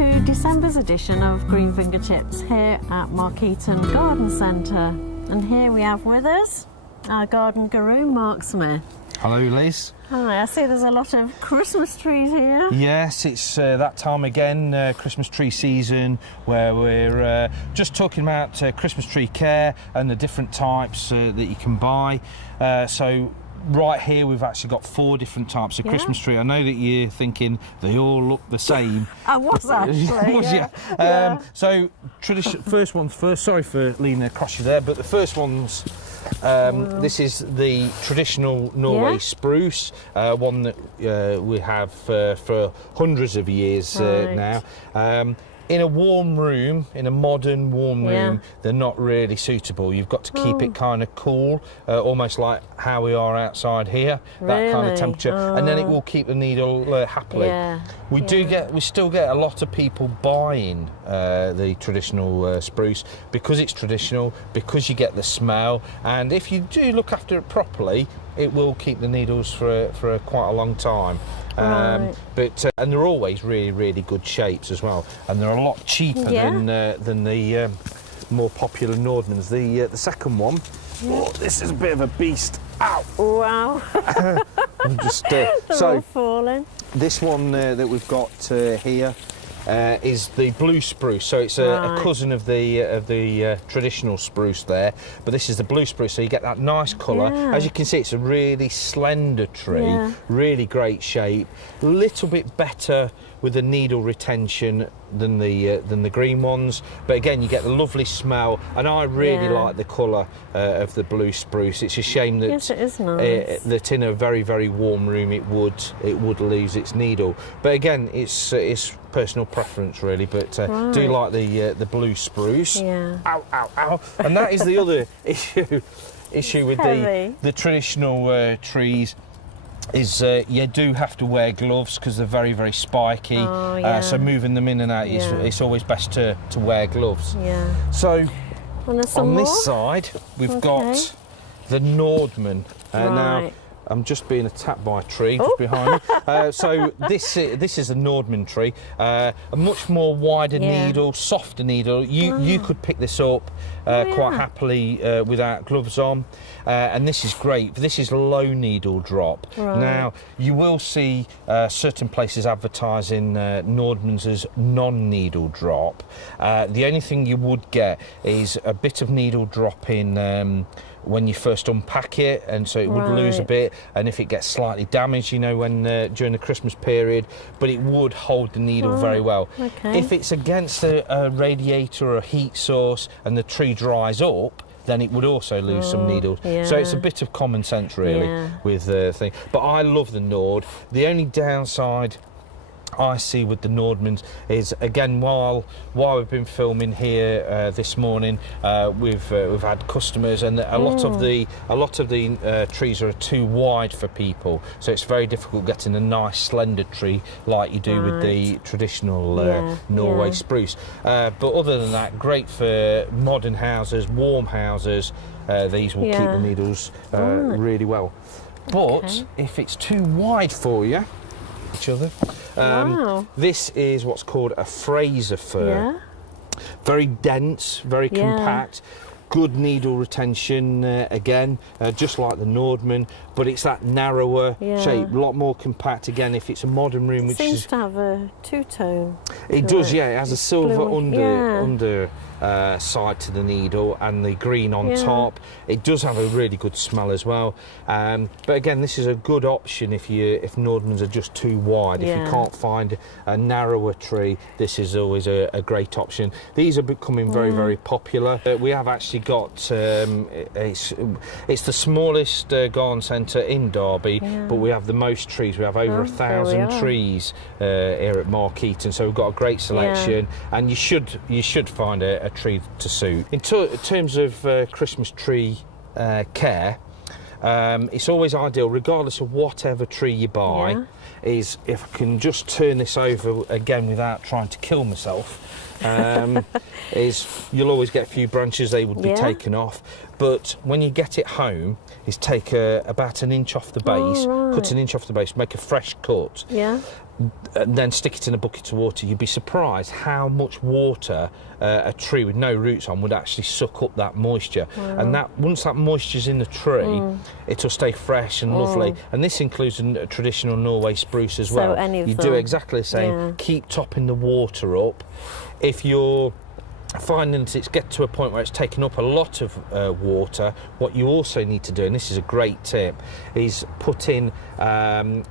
to December's edition of Green Fingertips here at Markeaton Garden Centre. And here we have with us our garden guru, Mark Smith. Hello, Liz. Hi, I see there's a lot of Christmas trees here. Yes, it's that time again, Christmas tree season, where we're just talking about Christmas tree care and the different types that you can buy. So right here we've actually got 4 different types of Christmas tree. I know that you're thinking they all look the same. I was actually, So first ones first, sorry for leaning across you there, but the first ones, this is the traditional Norway spruce, one that we have for hundreds of years now. In a warm room, in a modern warm room, they're not really suitable. You've got to keep it kind of cool, almost like how we are outside here, that kind of temperature, and then it will keep the needle happily. We still get a lot of people buying the traditional spruce because it's traditional, because you get the smell, and if you do look after it properly, it will keep the needles for quite a long time. And they're always really good shapes as well, and they're a lot cheaper than the more popular Nordmanns. The second one, this is a bit of a beast. Ow! Wow! I'm just all falling. This one that we've got here is the blue spruce, so it's a cousin of the traditional spruce there, but this is the blue spruce, so you get that nice colour. As you can see, it's a really slender tree, really great shape, a little bit better with the needle retention than the green ones, but again you get the lovely smell, and I really like the colour of the blue spruce. It's a shame that it is nice. That in a very warm room it would lose its needle, but again it's personal preference really, but do like the blue spruce. Ow, ow, ow. And that is the other issue with the traditional trees, is you do have to wear gloves because they're very spiky. So moving them in and out, it's always best to wear gloves. So on this side we've got the Nordmann. Now I'm just being attacked by a tree just behind me. So this is a Nordmann tree, a much more wider needle, softer needle. You could pick this up quite happily without gloves on, and this is great. This is low needle drop. Now you will see certain places advertising Nordmanns as non-needle drop. The only thing you would get is a bit of needle drop in when you first unpack it, and so it would lose a bit, and if it gets slightly damaged, you know, when during the Christmas period, but it would hold the needle very well. If it's against a radiator or a heat source and the tree dries up, then it would also lose some needles. So it's a bit of common sense really with the thing. But I love the Nord. The only downside I see with the Nordmanns is, again, while we've been filming here this morning, we've had customers, and a lot of the trees are too wide for people, so it's very difficult getting a nice slender tree like you do with the traditional Norway spruce. But other than that, great for modern houses, warm houses. These will keep the needles really well. But if it's too wide for you, this is what's called a Fraser Fir. Very dense, very compact, good needle retention, again, just like the Nordmann, but it's that narrower shape, a lot more compact. Again, if it's a modern room, which seems to have a two-tone. It does, it has a silver under side to the needle and the green on top. It does have a really good smell as well. But again, this is a good option if Nordmanns are just too wide. If you can't find a narrower tree, this is always a great option. These are becoming very popular. We have actually got it's the smallest garden centre in Derby, but we have the most trees. We have over 1,000 trees here at Markeaton, so we've got a great selection, and you should find a tree to suit. In terms of Christmas tree care, it's always ideal, regardless of whatever tree you buy, is if I can just turn this over again without trying to kill myself. is you'll always get a few branches, they would be taken off. But when you get it home, is take about an inch off the base, cut an inch off the base, make a fresh cut, and then stick it in a bucket of water. You'd be surprised how much water a tree with no roots on would actually suck up that moisture. And that once that moisture's in the tree, it'll stay fresh and lovely. And this includes a traditional Norway spruce as well. So any of you do exactly the same. Keep topping the water up. If you're finding that it's get to a point where it's taken up a lot of water, what you also need to do, and this is a great tip, is put in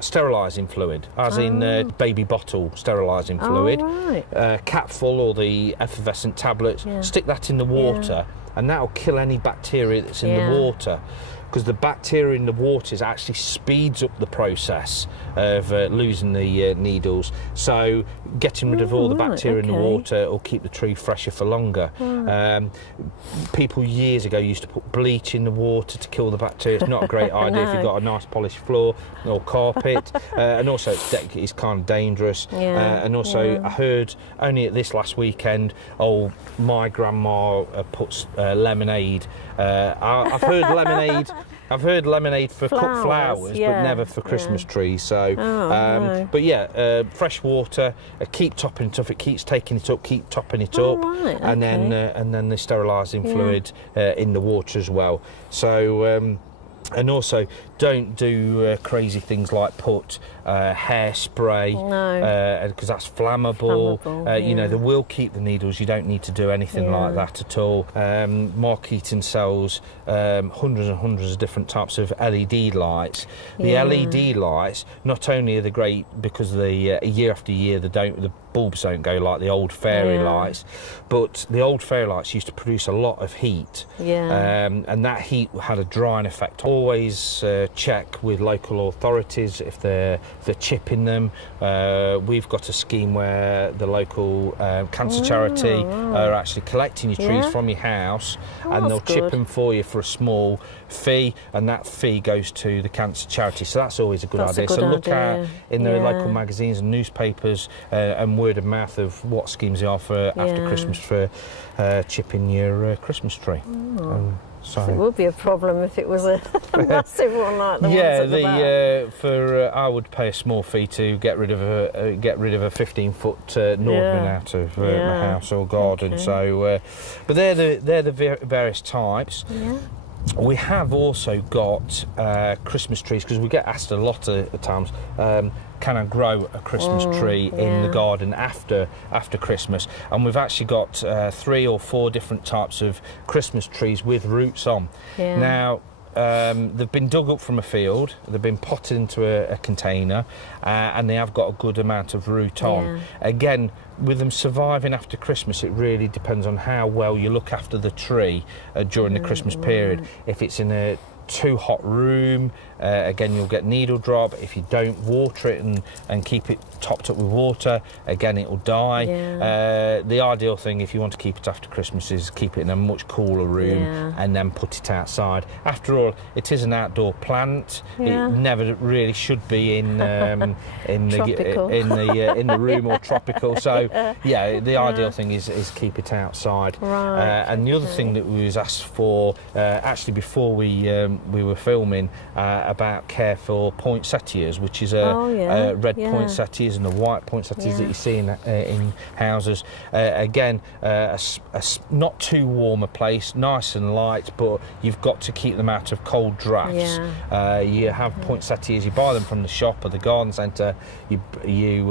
sterilising fluid, as in baby bottle sterilising fluid, cap full, or the effervescent tablets, stick that in the water, and that'll kill any bacteria that's in the water. Because the bacteria in the water actually speeds up the process of losing the needles. So getting rid of all the bacteria in the water will keep the tree fresher for longer. People years ago used to put bleach in the water to kill the bacteria. It's not a great idea if you've got a nice polished floor or carpet. And also it's kind of dangerous. And also I heard only at this last weekend, my grandma puts lemonade. I've heard lemonade for cooked flowers, but never for Christmas trees. So, but fresh water. Keep topping it up. It keeps taking it up. Keep topping it up, and then the sterilising fluid in the water as well. So. And also, don't do crazy things like put hairspray, because that's flammable. You know, they will keep the needles. You don't need to do anything like that at all. Markeaton sells hundreds and hundreds of different types of LED lights. The LED lights, not only are they great because year after year the bulbs don't go like the old fairy lights, but the old fairy lights used to produce a lot of heat, and that heat had a drying effect. Always check with local authorities if they're chipping them. We've got a scheme where the local cancer charity are actually collecting your trees from your house, and they'll chip them for you for a small fee, and that fee goes to the cancer charity. So that's always a good idea. So look out in the local magazines and newspapers and word of mouth of what schemes they offer after Christmas for chipping your Christmas tree. So it would be a problem if it was a massive one like the ones at the back. I would pay a small fee to get rid of a 15-foot Nordmann out of my house or garden. So, but they're the various types. We have also got Christmas trees, because we get asked a lot of times, can I grow a Christmas tree in the garden after Christmas? And we've actually got 3 or 4 different types of Christmas trees with roots on. Now, they've been dug up from a field, they've been potted into a container, and they have got a good amount of root on. Again, with them surviving after Christmas, it really depends on how well you look after the tree during the Christmas period. If it's in a too hot room, again you'll get needle drop. If you don't water it and keep it topped up with water, again it will die. The ideal thing, if you want to keep it after Christmas, is keep it in a much cooler room and then put it outside. After all, it is an outdoor plant. It never really should be in the room or tropical. So the ideal thing is keep it outside. And the other thing that we was asked for actually before we were filming about care for poinsettias, which is red poinsettias and the white poinsettias that you see in houses. Again, not too warm a place, nice and light, but you've got to keep them out of cold drafts. You have poinsettias, you buy them from the shop or the garden centre, you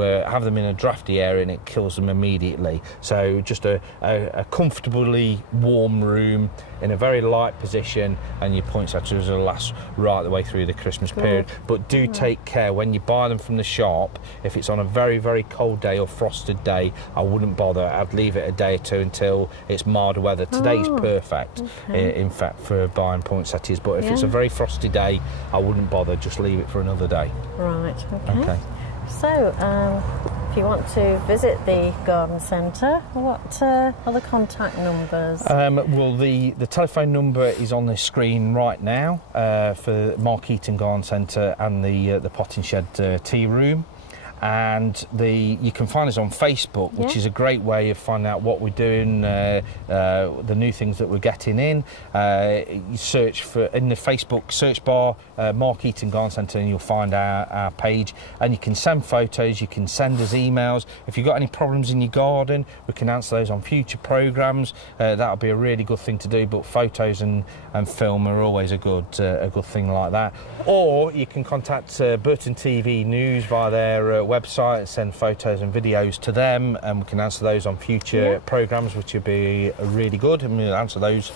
have them in a drafty area and it kills them immediately. So just a comfortably warm room in a very light position, and your poinsettias will last right the way through the Christmas period. But do take care when you buy them from the shop. If it's on a very, very cold day or frosted day, I wouldn't bother. I'd leave it a day or two until it's milder weather. Today's perfect, in fact, for buying poinsettias. But if it's a very frosty day, I wouldn't bother. Just leave it for another day. Right. Okay. So, if you want to visit the garden centre, what are the contact numbers? Well, the telephone number is on the screen right now for Markeaton Garden Centre and the Potting Shed tea room. and you can find us on Facebook, which is a great way of finding out what we're doing, the new things that we're getting in. You search for in the Facebook search bar Markeaton Garden Centre, and you'll find our page, and you can send photos, you can send us emails. If you've got any problems in your garden, we can answer those on future programmes. That'll be a really good thing to do, but photos and film are always a good thing like that. Or you can contact Burton TV News via their website and send photos and videos to them, and we can answer those on future programmes, which will be really good, and we'll answer those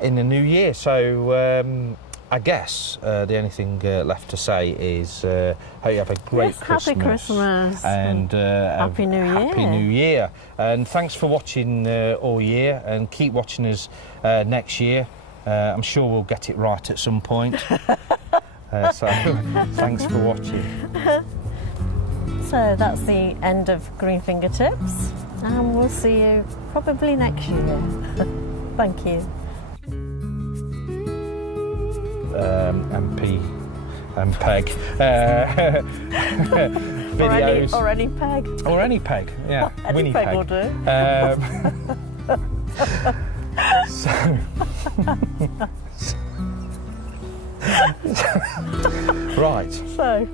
in the new year. So I guess the only thing left to say is hope you have a great Christmas. Happy Christmas and Happy New Year. Happy New Year. And thanks for watching all year, and keep watching us next year. I'm sure we'll get it right at some point. So thanks for watching. So that's the end of green fingertips, and we'll see you probably next year. Thank you. MP and Peg videos or any peg, yeah. Any Winnie peg Peg will do. Right. So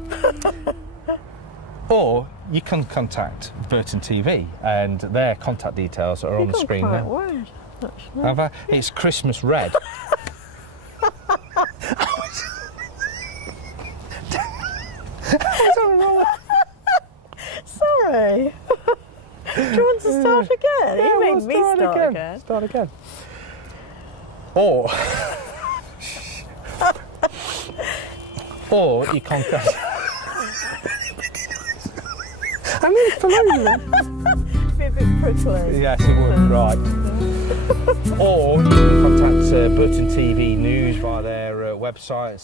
or you can contact Burton TV, and their contact details are on the screen quite now. word, actually. Have I? It's Christmas red. Sorry. Do you want to start again? Yeah, You made we'll me start again. Start again. Or you contact. I'm in Cologne. Be a bit prickly. Yes, it would. Right. Or you can contact Burton TV News via their website.